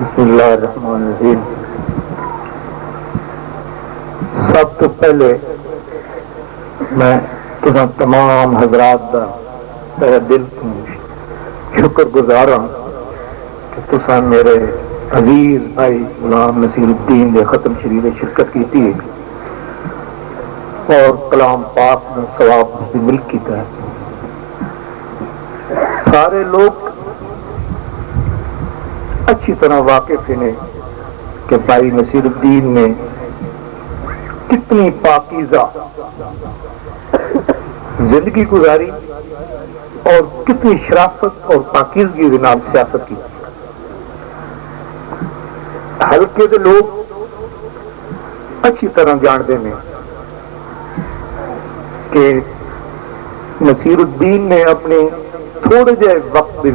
بسم اللہ الرحمن الرحیم. سب تو پہلے میں تمام حضرات کا تہہ دل شکر گزار ہوں کہ تساں میرے عزیز بھائی غلام نصیر الدین کے ختم شریف میں شرکت کی اور کلام پاک میں ثواب مل کیتا ہے. سارے لوگ اچھی طرح واقف ہیں کہ بھائی نصیر الدین نے کتنی پاکیزہ زندگی گزاری اور کتنی شرافت اور پاکیزگی کے نام سیاست کی. حلقے کے لوگ اچھی طرح جانتے ہیں کہ نصیر الدین نے اپنے تھوڑے جہے وقت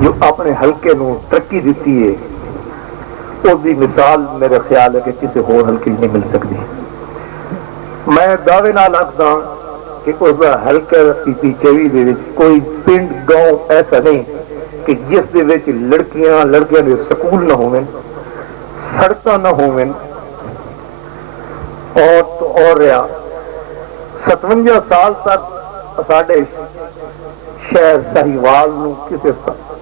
جو اپنے حلقے نو ترقی دیتی ہے اس کی مثال میرا خیال ہے کہ کسی اور حلقے نہیں مل سکتی. میں دعوے نال آخدا کہ اس کا حلقہ PPCV دے کوئی پنڈ گاؤں ایسا نہیں کہ جس دے وچ لڑکیاں دے سکول نہ ہوویں، سڑکاں نہ ہوویں، اور تو اور رہا 57 سال تک ساڈے شہر ساہیوال نو کسی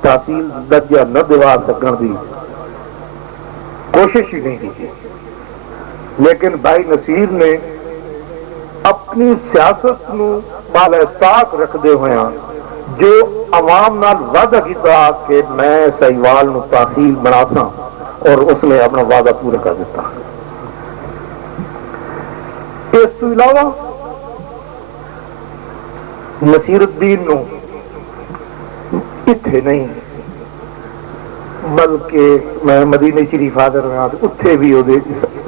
تحصیل درجہ نہ دوا سکن دی کوشش ہی نہیں کی. لیکن بھائی نصیر نے اپنی سیاست نو بالا طاق رکھدے ہوئے جو عوام نال وعدہ کیتا کہ میں ساہیوال نو تحصیل بنا سا، اور اس نے اپنا وعدہ پورا کر دیتا. اس تو علاوہ نصیر الدین نو اتھے نہیں بلکہ میں مدینہ شریف حاضر ہوا تو اتھے بھی وہ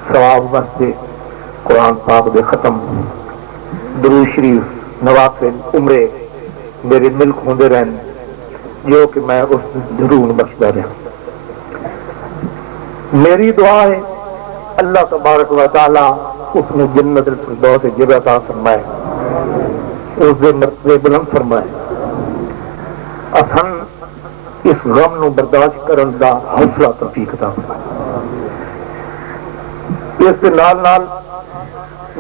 ثواب واسطے قرآن پاک دے ختم، درود شریف، نوافل، عمرے میرے ملک ہوندے رہن جو کہ میں اس ضرور بخشتا رہا. میری دعا ہے اللہ تبارک و تعالی اس نے جنت الفردوس جگہ عطا فرمائے، اس دے مرتبے بلند فرمائے. اسن اس غم نو برداشت کرن دا حوصلہ توفیق عطا فرمائے. اس کے نال نال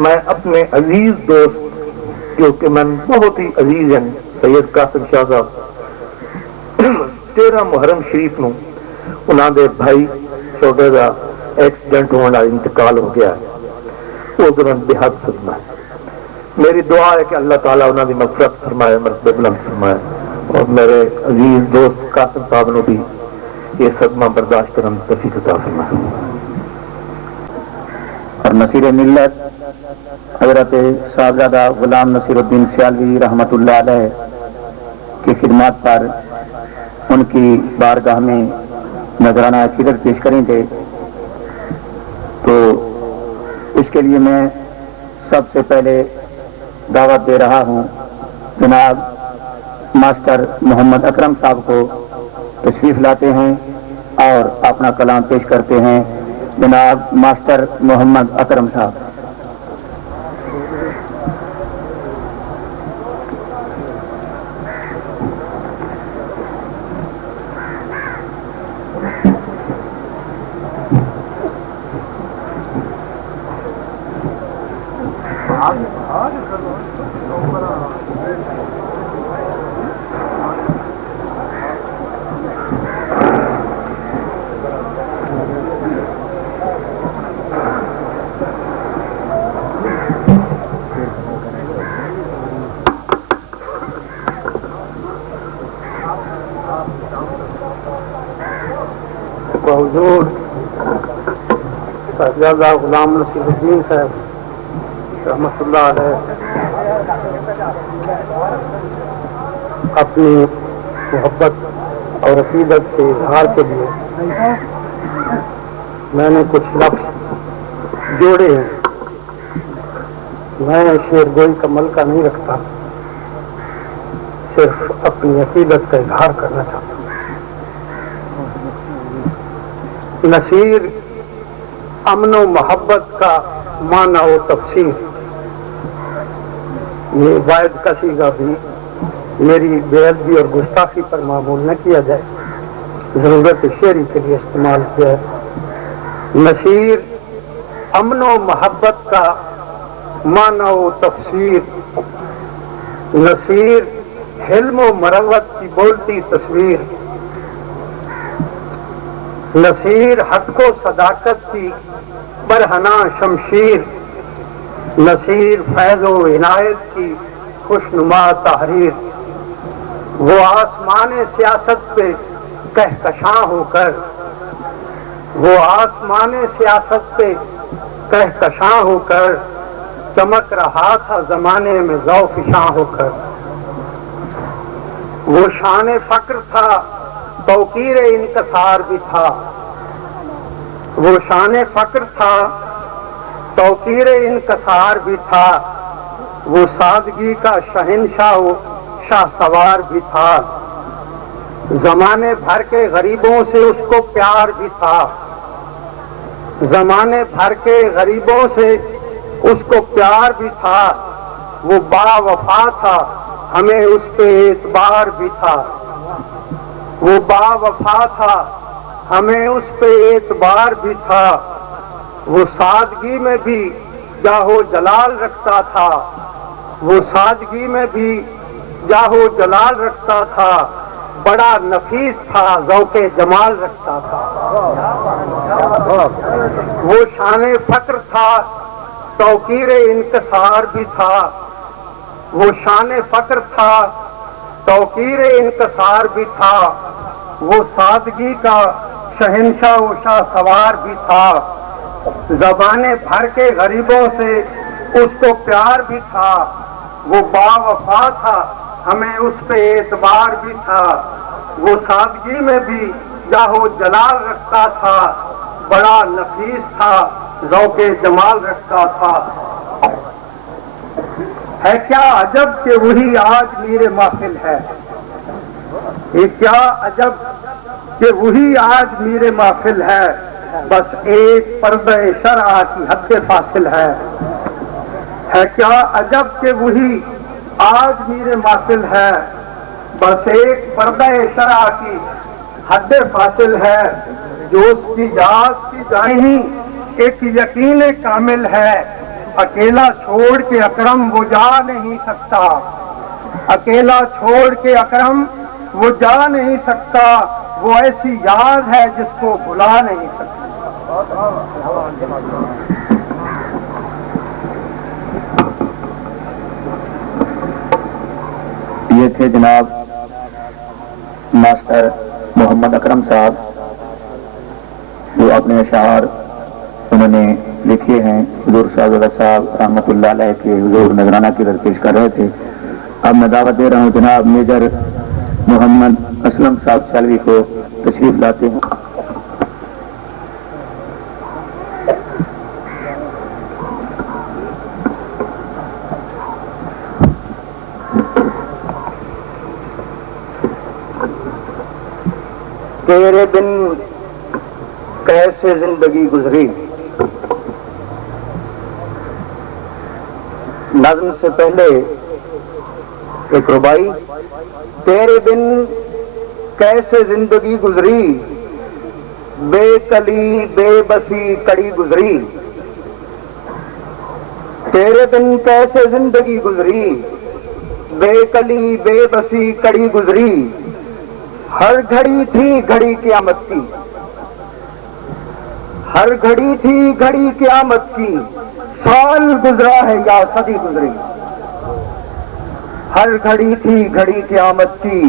میں اپنے عزیز دوست جو کہ میں بہت ہی عزیز ہیں سید قاسم شاہ صاحب 13 محرم شریف نو انہاں دے بھائی چھوٹے دا ایکسیڈنٹ ہونے والا انتقال ہو گیا ہے، اس دوران بے حد صدمہ ہے. میری دعا ہے کہ اللہ تعالیٰ انہوں کی مغفرت فرمائے، مرتبے بلند فرمائے، اور میرے عزیز دوست قاسم صاحب نے بھی یہ صدمہ برداشت کرنے کی توفیق عطا فرمائے. اور نصیر ملت حضرت صاحبزادہ غلام نصیر الدین سیالوی رحمۃ اللہ علیہ کی خدمات پر ان کی بارگاہ میں نذرانہ عقیدت پیش کریں گے. تو اس کے لیے میں سب سے پہلے دعوت دے رہا ہوں جناب ماسٹر محمد اکرم صاحب کو تشریف لاتے ہیں اور اپنا کلام پیش کرتے ہیں. جناب ماسٹر محمد اکرم صاحب. حضور صاحبزادہ غلام نصیر الدین صاحب رحمۃ اللہ علیہ اپنی محبت اور عقیدت کے اظہار کے لیے میں نے کچھ لفظ جوڑے ہیں. میں شعر گوئی کا ملکہ نہیں رکھتا، صرف اپنی عقیدت کا اظہار کرنا چاہتا ہوں. نصیر امن و محبت کا معنی و تفسیر یہ واحد کسی کا بھی میری بے ادبی اور گستاخی پر معمول نہ کیا جائے. ضرورت شعری کے لیے استعمال کیا ہے۔ نصیر امن و محبت کا معنی و تفسیر، نصیر حلم و مروت کی بولتی تصویر، نصیر حق و صداقت کی برہنہ شمشیر، نصیر فیض و عنایت کی خوشنما تحریر، وہ آسمان سیاست پہ کہکشاں ہو کر، وہ آسمان سیاست پہ کہکشاں ہو کر چمک رہا تھا زمانے میں ذوفشاں ہو کر، وہ شان فقر تھا توقیر انکسار بھی تھا، وہ شان فقر تھا توقیر انکسار بھی تھا، وہ سادگی کا شہنشاہ و شاہ سوار بھی تھا، زمانے بھر کے غریبوں سے اس کو پیار بھی تھا، زمانے بھر کے غریبوں سے اس کو پیار بھی تھا، وہ با وفا تھا ہمیں اس پہ اعتبار بھی تھا، وہ با وفا تھا ہمیں اس پہ اعتبار بھی تھا، وہ سادگی میں بھی جاہو جلال رکھتا تھا، وہ سادگی میں بھی جاہو جلال رکھتا تھا، بڑا نفیس تھا ذوق جمال رکھتا تھا، وہ شان فقر تھا توقیر انکسار بھی تھا، وہ شان فقر تھا توقیر انکسار بھی تھا، وہ سادگی کا شہنشاہ و شاہ سوار بھی تھا، زبانے بھر کے غریبوں سے اس کو پیار بھی تھا، وہ با وفا تھا ہمیں اس پہ اعتبار بھی تھا، وہ سادگی میں بھی جاہو جلال رکھتا تھا، بڑا نفیس تھا ذوق جمال رکھتا تھا۔ ہے کیا عجب کہ وہی آج میر محفل ہے، یہ کیا عجب کہ وہی آج میر محفل ہے، بس ایک پردہ شرع کی حد فاصل ہے کیا عجب کہ وہی آج میر محفل ہے، بس ایک پردہ شرع کی حد فاصل ہے، جو اس کی ذات کی جائیں ایک یقین کامل ہے، اکیلا چھوڑ کے اکرم وہ جا نہیں سکتا، اکیلا چھوڑ کے اکرم وہ جا نہیں سکتا، وہ ایسی یاد ہے جس کو بھلا نہیں سکتا۔ یہ تھے جناب ماسٹر محمد اکرم صاحب، جو اپنے اشعار انہوں نے لکھے ہیں حضور صاحب رحمۃ اللہ علیہ کے حضور نذرانہ کی درپیش کر رہے تھے۔ اب میں دعوت دے رہا ہوں جناب میجر محمد اسلم صاحب سیالوی کو تشریف لاتے ہیں۔ تیرے بن کیسے زندگی گزری، نظم سے پہلے ایک ربائی۔ تیرے بن کیسے زندگی گزری، بے کلی بے بسی کڑی گزری، تیرے بن کیسے زندگی گزری، بے کلی بے بسی کڑی گزری، ہر گھڑی تھی گھڑی قیامت کی، ہر گھڑی تھی گھڑی قیامت کی، سال گزرا ہے یا صدی گزری، ہر گھڑی تھی گھڑی قیامت کی،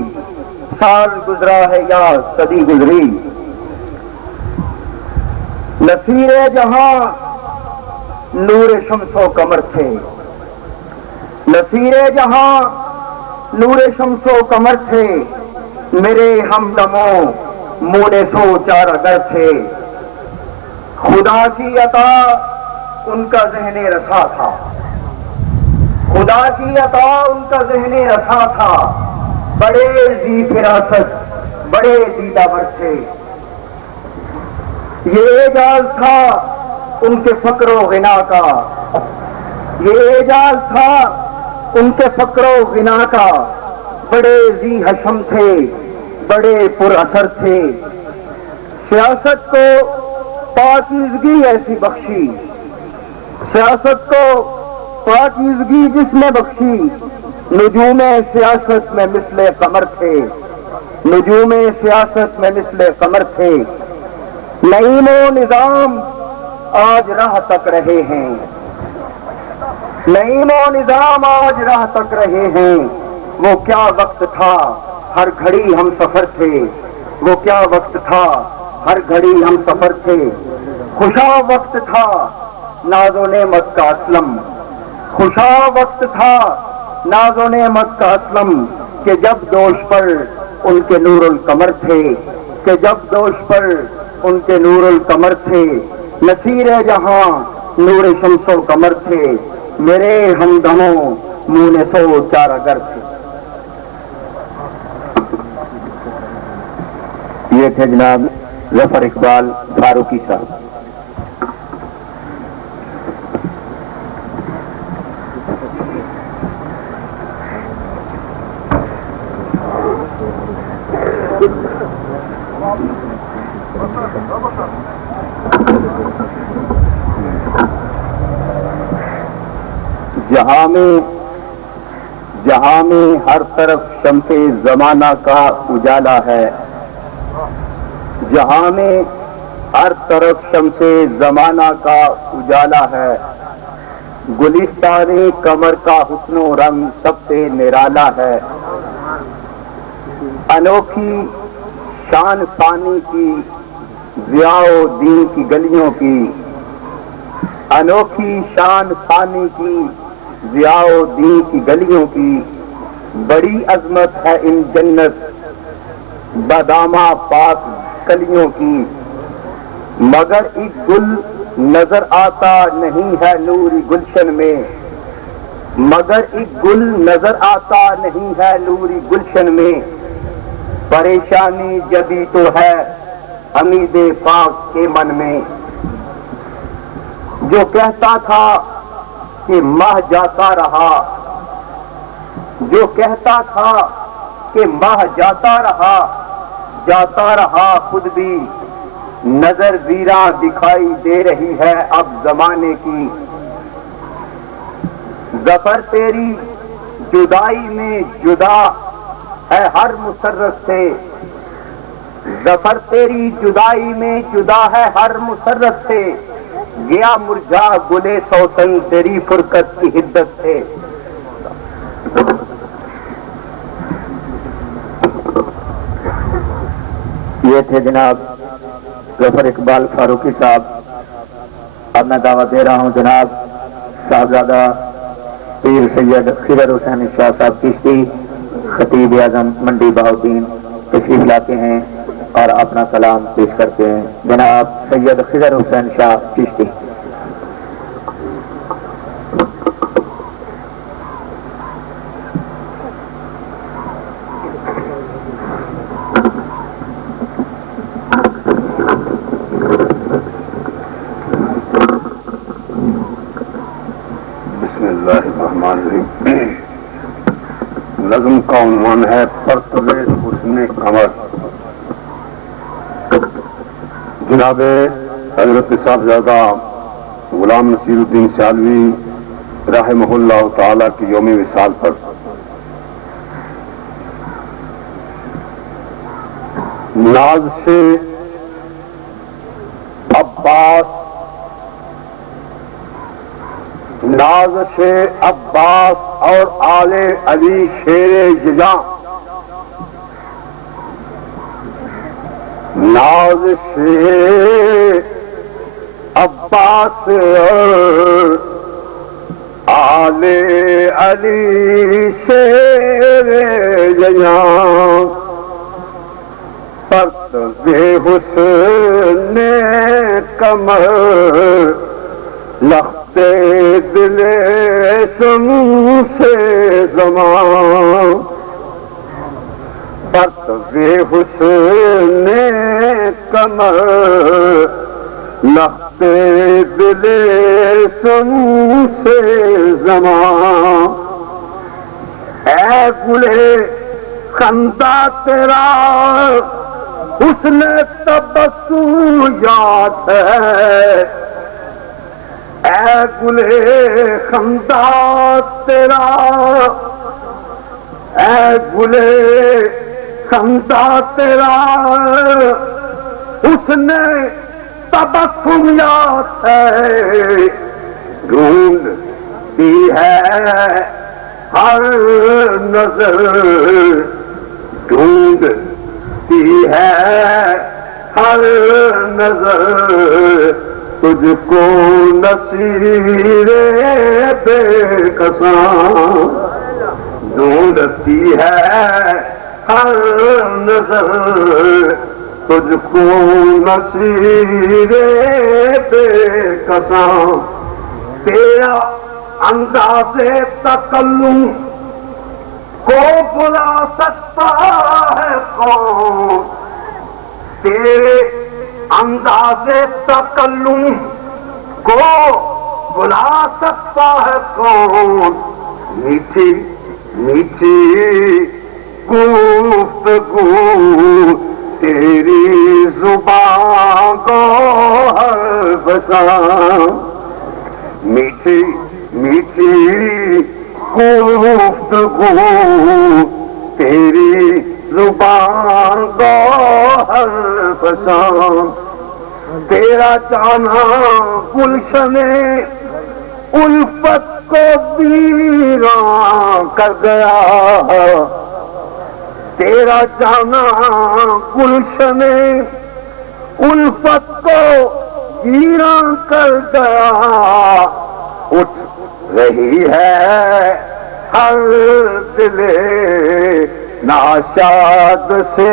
سال گزرا ہے یا صدی گزری، نصیر جہاں نور شمس و قمر تھے، نصیر جہاں نور شمس و قمر تھے، میرے ہمدموں مونے سو چار اگر تھے، خدا کی عطا ان کا ذہن رسا تھا، خدا کی عطا ان کا ذہن رسا تھا، بڑے ذی فراست بڑے دیدہ ور تھے، یہ اعجاز تھا ان کے فقر و غنا کا، یہ اعجاز تھا ان کے فقر و غنا کا، بڑے ذی حشم تھے بڑے پر اثر تھے، سیاست کو پاکیزگی ایسی بخشی، سیاست کو پاکیزگی جس نے بخشی، نجوم سیاست میں مثل قمر تھے، نجوم سیاست میں مثل قمر تھے، نعیم و نظام آج راہ تک رہے ہیں، نعیم و نظام آج راہ تک رہے ہیں۔ وہ کیا وقت تھا ہر گھڑی ہم سفر تھے، وہ کیا وقت تھا ہر گھڑی ہم سفر تھے، خوشا وقت تھا ناز و نعمت کا اسلم، خوشا وقت تھا ناز و نعمت کا اسلم، کہ جب دوش پر ان کے نور القمر تھے، کہ جب دوش پر ان کے نور القمر تھے، نصیر جہاں نور شمس و قمر تھے، میرے ہمدموں منہ سو چارہ گر تھے۔ یہ تھے جناب ظفر اقبال فاروقی صاحب۔ جہاں میں ہر طرف شمس زمانہ کا اجالا ہے، جہاں میں ہر طرف شمس زمانہ کا اجالا ہے، گلستان قمر کا حسن و رنگ سب سے نرالا ہے، انوکھی شان ثانی کی ضیاء و دین کی گلیوں کی، انوکھی شان ثانی کی ضیاء و دین کی گلیوں کی، بڑی عظمت ہے ان جنت بادامہ پاک کلیوں کی، مگر ایک گل نظر آتا نہیں ہے نوری گلشن میں، مگر ایک گل نظر آتا نہیں ہے نوری گلشن میں، پریشانی جبھی تو ہے حمید پاک کے من میں، جو کہتا تھا کہ ماہ جاتا رہا، جو کہتا تھا کہ ماہ جاتا رہا خود بھی نظر ویراں دکھائی دے رہی ہے اب زمانے کی، ظفر تیری جدائی میں جدا ہے ہر مسرت سے، ظفر تیری جدائی میں جدا ہے ہر مسرت سے، گیا مرجھا گلے سوسن تیری فرقت کی حدت سے۔ یہ تھے جناب ظفر اقبال فاروقی صاحب۔ اب میں دعوت دے رہا ہوں جناب صاحبزادہ پیر سید خضر حسین شاہ صاحب چشتی، خطیب اعظم منڈی بہاؤالدین، تشریف لاتے ہیں اور اپنا کلام پیش کرتے ہیں۔ جناب سید خضر حسین شاہ چشتی۔ بسم اللہ الرحمن الرحیم۔ نظم کا عنوان ہے پرتو حسن قمر۔ جناب حضرت صاحبزادہ غلام نصیر الدین سیالوی رحمہ اللہ تعالی کی یوم وصال پر ناز سے عباس اور آل علی شیر جزاں، ناز سے عباس اور آل علی شیر جزاں، پرتو حسن قمر لخت دل شمس زمان، پرتو حسن قمر لخت دل شمس زمان، اے گلے خندہ تیرا حسن تبسم یاد ہے، اے گلے خندہ تیرا، اے گلے خندہ تیرا، حسن تبسم یاد ہے، ڈھونڈتی ہے ہر نظر، ڈھونڈتی ہے ہر نظر، تجھ کو نصیر بے کساں، ڈھونڈتی ہے ہر نظر، تجھ کو نصیر بے کساں، تیرا انداز تکلم کو بلا سکتا ہے کون، تیرے انداز تکلم کو بلا سکتا ہے کون، میٹھی میٹھی گفتگو تیری زبان کو ہر بساں، میٹھی میٹھی گفتگو تیری زبان کو ہر بساں، تیرا جانا گلشن الفت کو ویران کر گیا، تیرا جانا گلشن الفت کو ویران کر گیا، اٹھ رہی ہے ہر دل ناشاد سے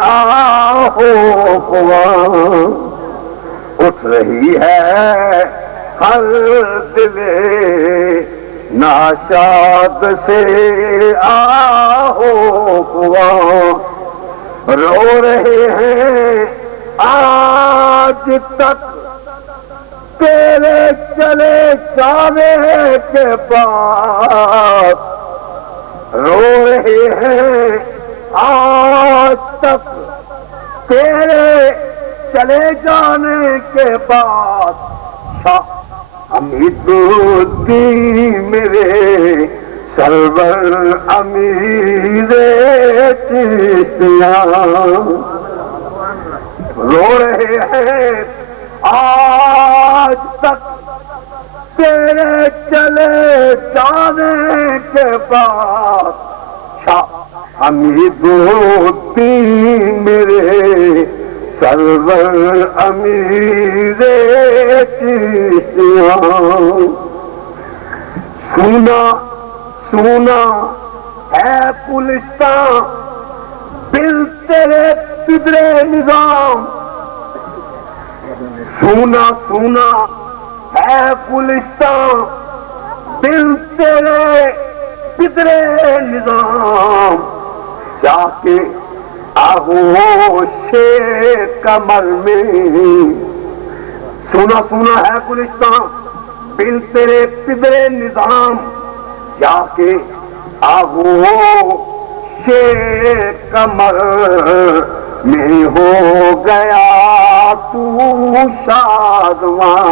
آہو خواں، اٹھ رہی ہے ہر دل ناشاد سے آہو خواں، رو رہے ہیں آج تک تیرے چلے جانے کے بعد، رو رہے ہیں آج تک تیرے چلے جانے کے بعد، شاہ حمید الدین میرے سرور امیر چشتیاں، رو رہے ہیں آج تک تیرے چلے جانے کے بعد، شاہ حمید الدین میرے سرور امیر چشتیاں، سونا سونا ہے پلستان بل تیرے پدرے نظام، سونا سونا ہے گلستان دل تیرے پدرے نظام، جا کے آغوش کمر میں، سونا سونا ہے گلستان دل تیرے پدرے نظام، جا کے آغوش کمر میں ہو گیا تو شادماں،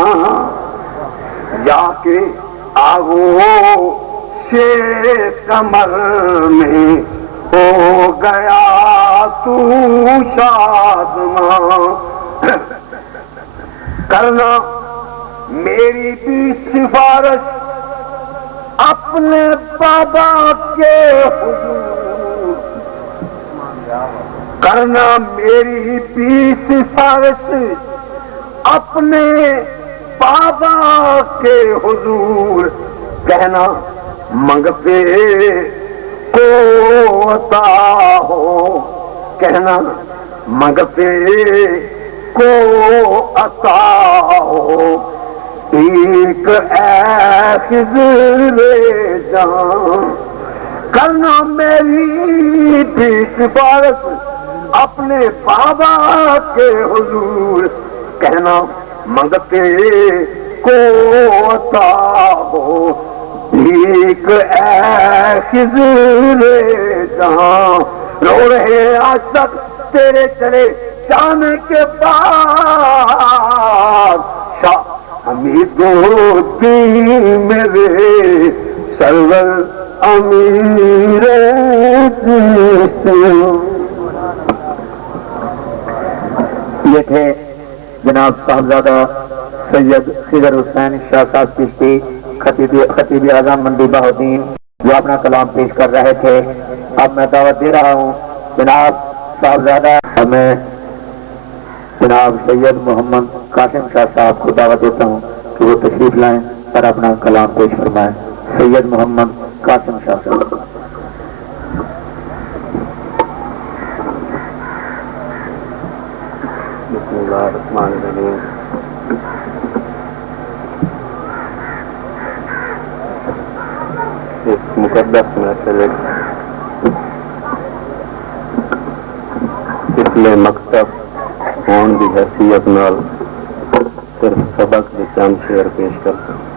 جا کے آغوش کمر میں ہو گیا تو شادماں، کرنا میری بھی سفارش اپنے بابا کے حضور، کرنا میری بھی سفارش اپنے بابا کے حضور، کہنا منگتے کو عطا ہو، کہنا منگتے کو عطا ہو، ایک اے خضر جان، کرنا میری بھی سفارش اپنے بابا کے حضور، کہنا منگتے کو عطا ہو، ایک اے خضر جان، رو رہے آج تک تیرے چلے جانے کے بعد شاہ حمیدالدین میرے سرور امیر یہ تھے جناب صاحبزادہ سید خضر حسین شاہ صاحب چشتی خطیب اعظم منڈی بہاؤدین جو اپنا کلام پیش کر رہے تھے. اب میں دعوت دے رہا ہوں جناب صاحبزادہ میں جناب سید محمد قاسم شاہ صاحب کو دعوت دیتا ہوں کہ وہ تشریف لائیں اور اپنا کلام پیش فرمائیں. سید محمد قاسم شاہ صاحب. بسم اللہ الرحمن الرحیم. اس مقدس محفل پچھلے مکتب ہون کی حیثیت نال صرف سبق کے چند شعر پیش کرتا ہوں.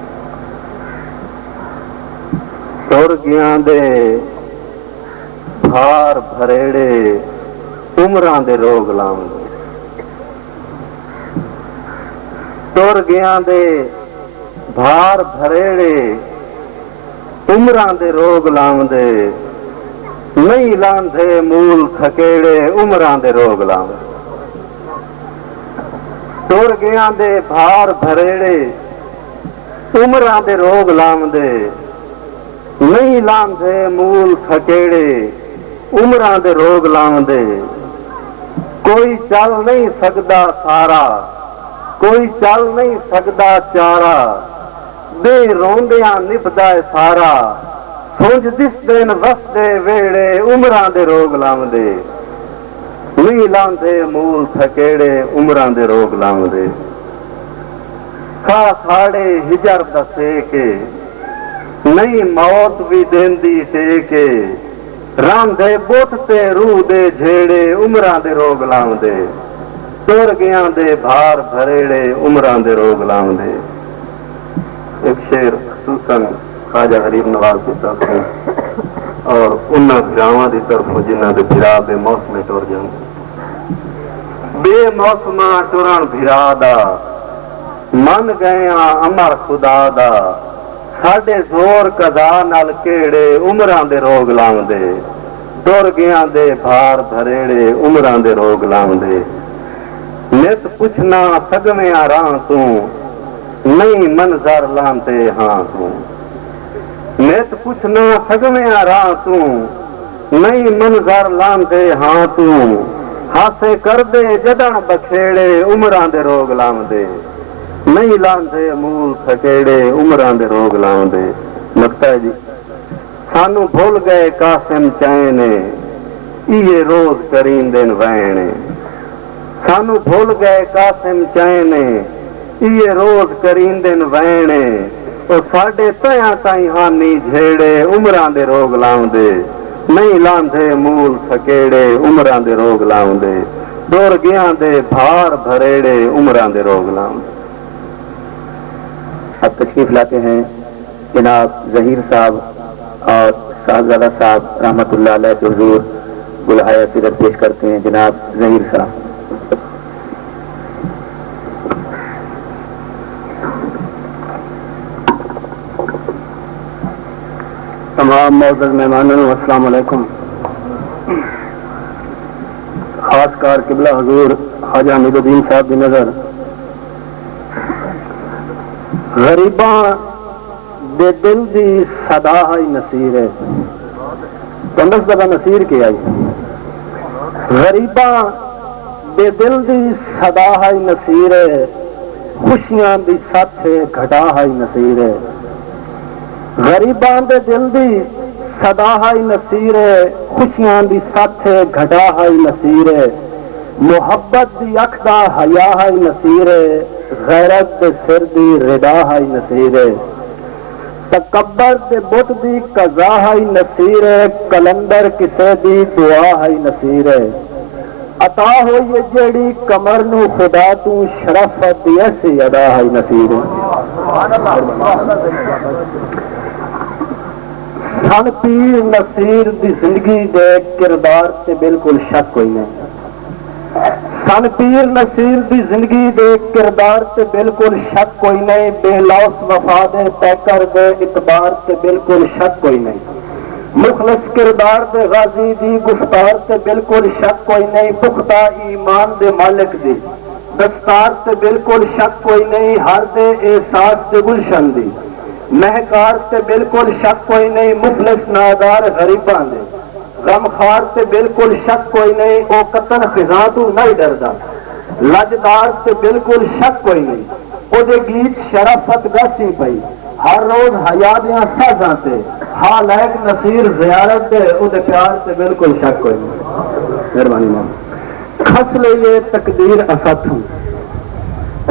تر گیا دے بھار بھریڑے عمراں دے روگ لاؤں. تر گیا دے بھار بھریڑے عمراں دے روگ لاؤں دے نہیں لاندے مول تھکیڑے عمراں دے روگ لاؤں. تر گیا دے بھار بھریڑے عمراں دے روگ لاؤں دے نہیں لاندے مول تھکیڑے عمراں دے روگ لاؤں دے. کوئی چل نہیں سکدا سارا کوئی چل نہیں سکدا چارا بے روندیاں نبدا سارا سونج دس دن وسدے ویڑے عمراں دے روگ لاؤں دے نہیں لاندے مول تھکیڑے عمراں دے روگ لاؤں دے. سا ساڑے ہجر دسے کے نہیں موت بھی دیندی ٹے کے راندے بوت تے روح دے جھیڑے عمراں دے روگ لاؤں دے. تر گیا دے بھار بھریڑے عمراں دے روگ لاؤں دے. ایک شعر خصوصاً خواجہ غریب نواز کی طرف اور انہاں بھراواں دی طرف جنہاں دے بھرا بے موسمے ٹر جان. بے موسما ٹرن بھرا دا من گیا امر خدا دا ساڈے زور قضا نال کیڑے عمراں دے روگ لاؤں دے. تر گیا دے بھار بھریڑے عمراں دے روگ لاؤں دے. نت پوچھنا سگویں راہ تو نہیں منظر لانتے ہاں تو. نت پوچھنا سگویں راہ تو نہیں منظر لانتے ہاں تو. ہاسے کر دے جدن بکھیڑے عمراں دے روگ لاؤں دے نہیں لاندے مول تھکیڑے عمراں دے روگ لاؤں دے. لگتا ہے جی سانو بھول گئے قاسم چینے یہ روز کرین دن وینے. سانو بھول گئے قاسم چینے یہ روز کرین دن وینے اور ساڈے تیاں تائیں ہانی جھیڑے عمراں دے روگ لاؤں دے نہیں لاندے مول تھکیڑے عمراں دے روگ لاؤں دے. تر گیا دے بھار بھریڑے عمراں دے روگ لاؤں دے. اب تشریف لاتے ہیں جناب ظہیر صاحب اور صاحبزادہ صاحب رحمۃ اللہ علیہ کے حضور گلہائے سیرت پیش کرتے ہیں. جناب ظہیر صاحب. تمام معزز مہمانوں السلام علیکم. خاص کار قبلہ حضور خواجہ حمیدالدین صاحب کی نظر غریباں دے دل دی صدا ہی نصیر ہے. پندرس دفعہ نصیر کیا ہے. غریباں دے دل دی صدا ہی نصیر ہے خوشیاں دی ساتھ گھٹا ہی نصیر ہے. غریباں دے دل دی صدا ہی نصیر ہے خوشیاں دی ساتھ گھٹا ہی نصیر ہے. محبت دی اکھ دا حیا ہی نصیر ہے غیرت دے سر دی ردا ہی نصیر ہے. تکبر دے بت دی قضا ہی نصیر ہے کلندر کسے دی دعا ہی نصیر ہے. عطا ہوئی جیڑی کمر نو خدا تو شرفت دی ایسی ادا ہی نصیر ہے. سن پیر نصیر دی زندگی دے کردار سے بالکل شک ہوئی نہیں. سن پیر نصیر دی زندگی دے کردار تے بالکل شک کوئی نہیں، بے لوس وفا دے پیکر دے اعتبار تے بالکل شک کوئی نہیں، مخلص کردار دے غازی دی گفتار تے بالکل شک کوئی نہیں، پختہ ایمان دے مالک دی دستار تے بالکل شک کوئی نہیں، ہر دے احساس تے گلشن دی مہکار تے بالکل شک کوئی نہیں، مفلس نادار غریباں دے غمخوار تے بالکل شک کوئی نہیں، او قطن خزاں تو نہیں ڈردا لجدار تے بالکل شک کوئی نہیں، او دے گیت شرافت گاسی پئی ہر روز حیا دیاں سازاں تے حال ایک نصیر زیارت دے او دے پیار تے بالکل شک کوئی نہیں۔ مہربانی مولا کھس لئیے تقدیر اساتھوں،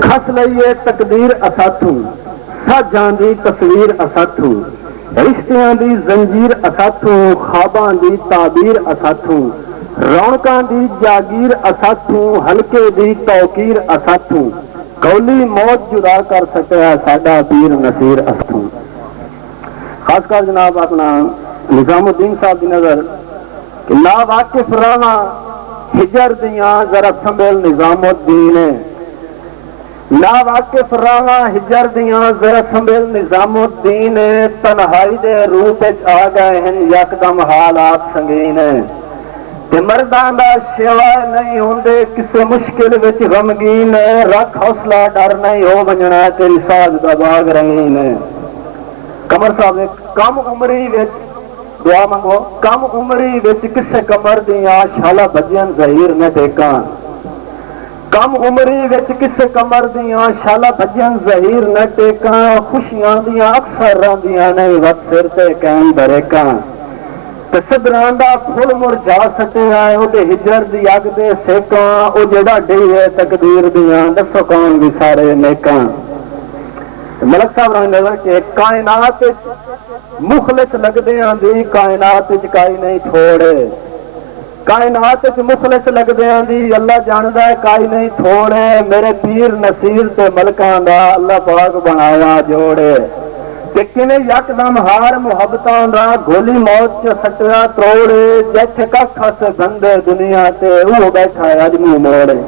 کھس لئیے تقدیر اساتھوں، ساجاں دی تصویر اساتھوں، رشتیاں دی زنجیر اساتھوں، خواباں دی تعبیر اساتھوں، رونقاں دی جاگیر اساتھوں، ہلکے دی توقیر اساتھوں، کولی موت جدا کر سکیا ساڈا پیر نصیر اساتھوں۔ خاص کر جناب اپنا نظام الدین صاحب دی نظر کہ نا واقف رہنا ہجر دیاں ذرا سنبھل نظام الدین نا واقف رہنا ہجر دیاں ذرا سنبھل نظام الدین، تنہائی دے روپ آ گئے ہیں یکدم حالات سنگین، تے مردان دا شیوا نہیں ہوندے کسے مشکل وچ غمگین، رکھ حوصلہ ڈر نہیں ہو بننا تیری ساز دا باغ رنگین۔ قمر صاحب نے کم عمری وچ دعا منگو، کم عمری وچ کسے قمر دیاں شالا بجیاں ظہیر نے ٹیکان، کم عمری وچ کسے قمر دیاں شالا بجیاں ظہیر نے ٹیکان، خوشیاں دیاں اکثر راندیاں نہیں وقت سر تے قائم بریکاں، تے صدران دا پھل مرجھا سٹیا ہے او دے ہجر دی اگ دے سیکاں، او جڑا ڈی ہے تقدیر دیاں دسو کون بھی سارے نیکاں۔ ملک صاحب رحمہ اللہ کہ کائنات مخلص لگدیاں دی کائنات وچ کائی نہیں تھوڑے، کائنات وچ مخلص لگدیاں دی اللہ جاندا ہے کائی نہیں تھوڑے، میرے پیر نصیر تے ملکاں دا اللہ پاک بنایا جوڑے، تے کنے یکدم ہار محبتاں دا گولی موت چ سٹیا تروڑے، جیتھے ککھ اس بندے دنیا تے وہ بیٹھا اج منہ موڑے۔